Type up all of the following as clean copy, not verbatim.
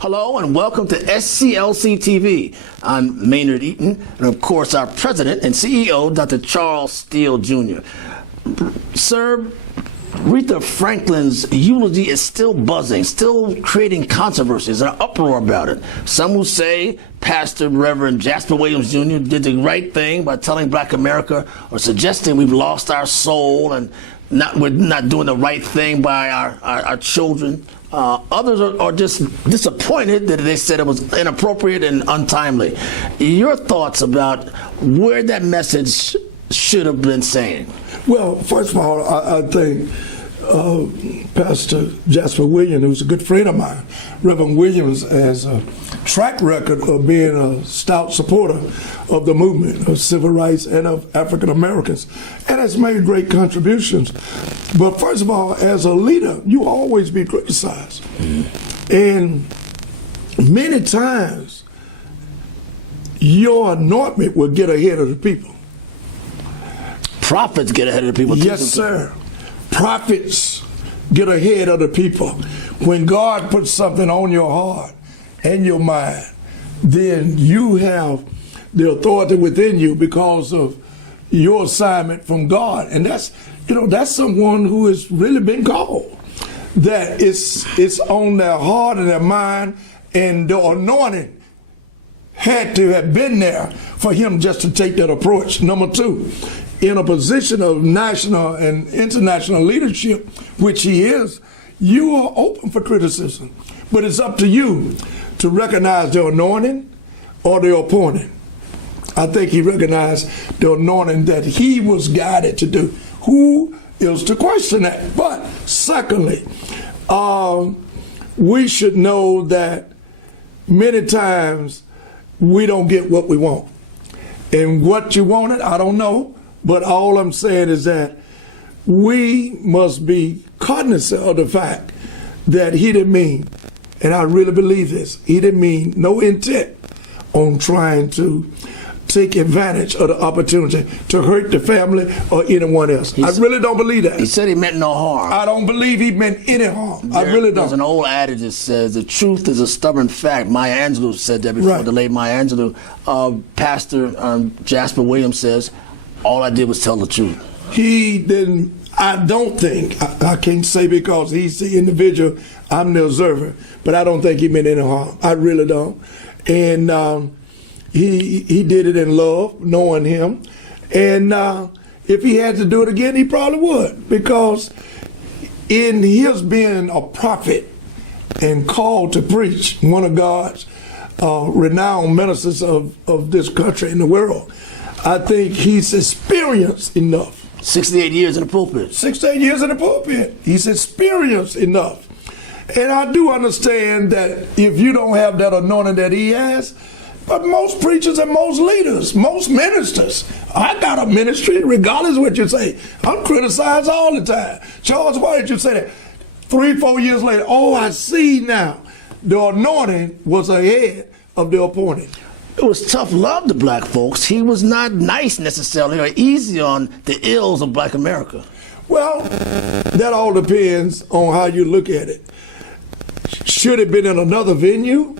Hello and welcome to SCLC TV. I'm Maynard Eaton, and of course our President and CEO, Dr. Charles Steele Jr. Sir, Aretha Franklin's eulogy is still buzzing, still creating controversies and an uproar about it. Some will say Pastor Reverend Jasper Williams Jr. did the right thing by telling Black America or suggesting we've lost our soul and we're not doing the right thing by our children. Others are just disappointed that they said it was inappropriate and untimely. Your thoughts about where that message should have been saying? Well, first of all, I think Pastor Jasper Williams, who's a good friend of mine, Reverend Williams, has a track record of being a stout supporter of the movement of civil rights and of African Americans, and has made great contributions. But first of all, as a leader, you always be criticized. And many times, your anointment will get ahead of the people. Prophets get ahead of the people. Yes, sir. Prophets get ahead of the people. When God puts something on your heart and your mind, then you have the authority within you because of your assignment from God. And that's someone who has really been called. That it's on their heart and their mind, and the anointing had to have been there for him just to take that approach. Number two, in a position of national and international leadership, which he is, you are open for criticism. But it's up to you to recognize the anointing or the appointing. I think he recognized the anointing that he was guided to do. Who is to question that? But secondly, we should know that many times we don't get what we want. And what you wanted, I don't know. But all I'm saying is that we must be cognizant of the fact that he didn't mean, and I really believe this, he didn't mean no intent on trying to take advantage of the opportunity to hurt the family or anyone else. I really don't believe that. He said he meant no harm. I don't believe he meant any harm. I really don't. There's an old adage that says the truth is a stubborn fact. Maya Angelou said that before, the late Maya Angelou. Pastor Jasper Williams says, all I did was tell the truth. He didn't, I don't think, I can't say because he's the individual, I'm the observer, but I don't think he meant any harm. I really don't. And he did it in love, knowing him. And if he had to do it again, he probably would, because in his being a prophet and called to preach, one of God's renowned ministers of this country and the world, I think he's experienced enough. 68 years in the pulpit. 68 years in the pulpit. He's experienced enough. And I do understand that if you don't have that anointing that he has, but most preachers and most leaders, most ministers, I got a ministry, regardless of what you say. I'm criticized all the time. Charles, why did you say that? 3-4 years later, oh, I see now. The anointing was ahead of the appointing. It was tough love to black folks. He was not nice necessarily or easy on the ills of Black America. Well, that all depends on how you look at it. Should it have been in another venue?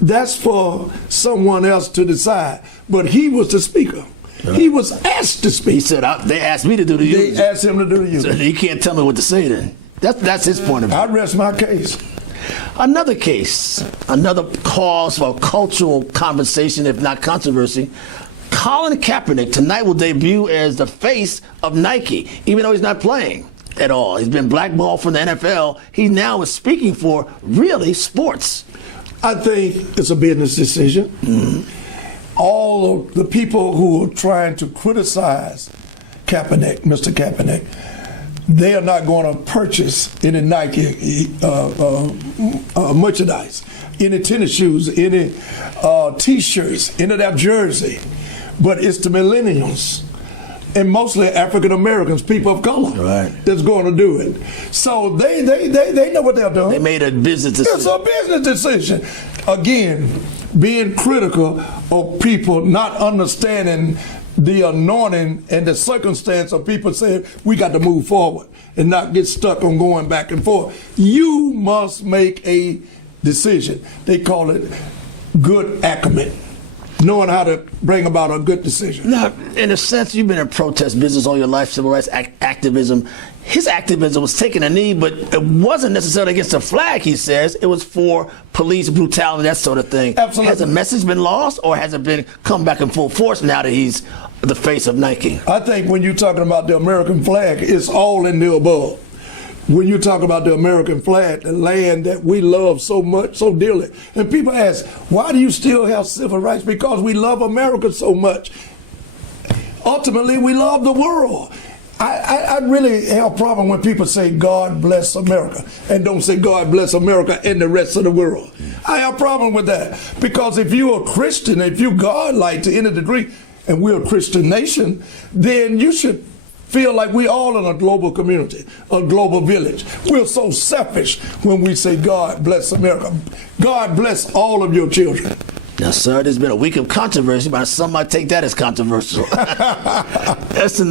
That's for someone else to decide. But he was the speaker. He was asked to speak. He said, they asked me to do the eulogy. They asked him to do the eulogy. So he can't tell me what to say then. That's his point of view. I rest my case. Another case, another cause for cultural conversation, if not controversy. Colin Kaepernick tonight will debut as the face of Nike, even though he's not playing at all. He's been blackballed from the NFL. He now is speaking for, really, sports. I think it's a business decision. All of the people who are trying to criticize Kaepernick, Mr. Kaepernick, they are not going to purchase any Nike merchandise, any tennis shoes, any T-shirts, any of that jersey. But it's the millennials and mostly African Americans, people of color, that's going to do it. So they know what they're doing. They made a business decision. It's a business decision. Again, being critical of people not understanding the anointing and the circumstance of people saying we got to move forward and not get stuck on going back and forth. You must make a decision. They call it good acumen, knowing how to bring about a good decision. Now, in a sense, you've been in protest business all your life, civil rights activism. His activism was taking a knee, but it wasn't necessarily against the flag, he says. It was for police brutality, that sort of thing. Absolutely. Has the message been lost, or has it been come back in full force now that he's the face of Nike? I think when you're talking about the American flag, it's all in the above. When you talk about the American flag, the land that we love so much, so dearly, and people ask, why do you still have civil rights? Because we love America so much. Ultimately, we love the world. I really have a problem when people say, God bless America, and don't say, God bless America and the rest of the world. I have a problem with that. Because if you're a Christian, if you're God-like to any degree, and we're a Christian nation, then you should feel like we're all in a global community, a global village. We're so selfish when we say, God bless America. God bless all of your children. Now, sir, there's been a week of controversy, but some might take that as controversial.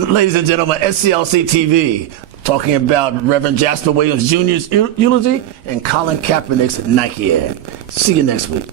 Ladies and gentlemen, SCLC TV, talking about Reverend Jasper Williams Jr.'s eulogy and Colin Kaepernick's Nike ad. See you next week.